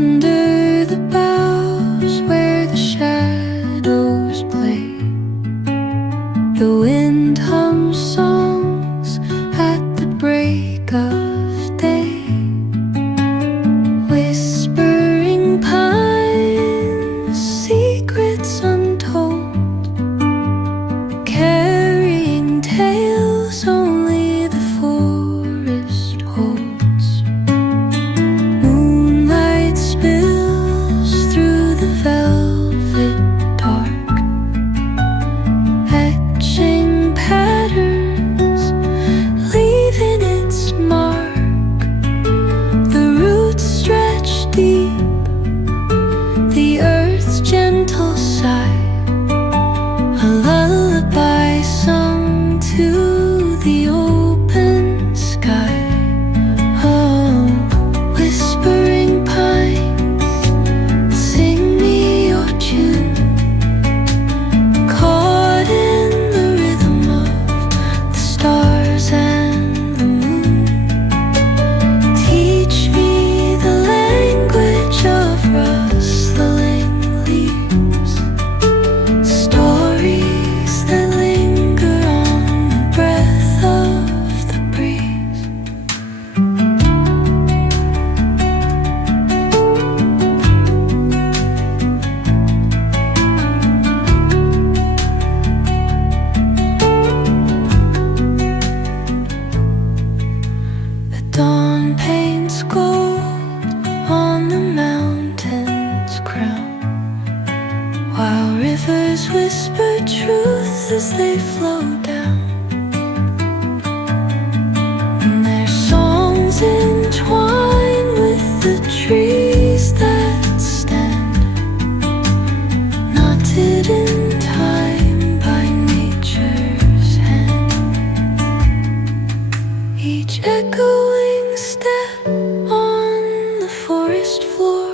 Under the boughs where the shadows play, the wind hums songs at the break of day. Whispering pines, secrets untold, carrying tales only the forest holds. Moonlight spills through the velvet dark, etching patterns, leaving its mark. The roots stretch deep, the earth's gentle sigh, a lullaby sung to the open sky. Oh, whispering pines, sing me your tune, caught in the rhythm of the stars and the moon. Teach me the language of rustling leaves, stories that linger on the breath of the breeze. The dawn paints gold on the mountain's crown, while rivers whisper truth as they flow down. And their songs entwine with the trees that stand, knotted in time by nature's hand. Each echoing step on the forest floor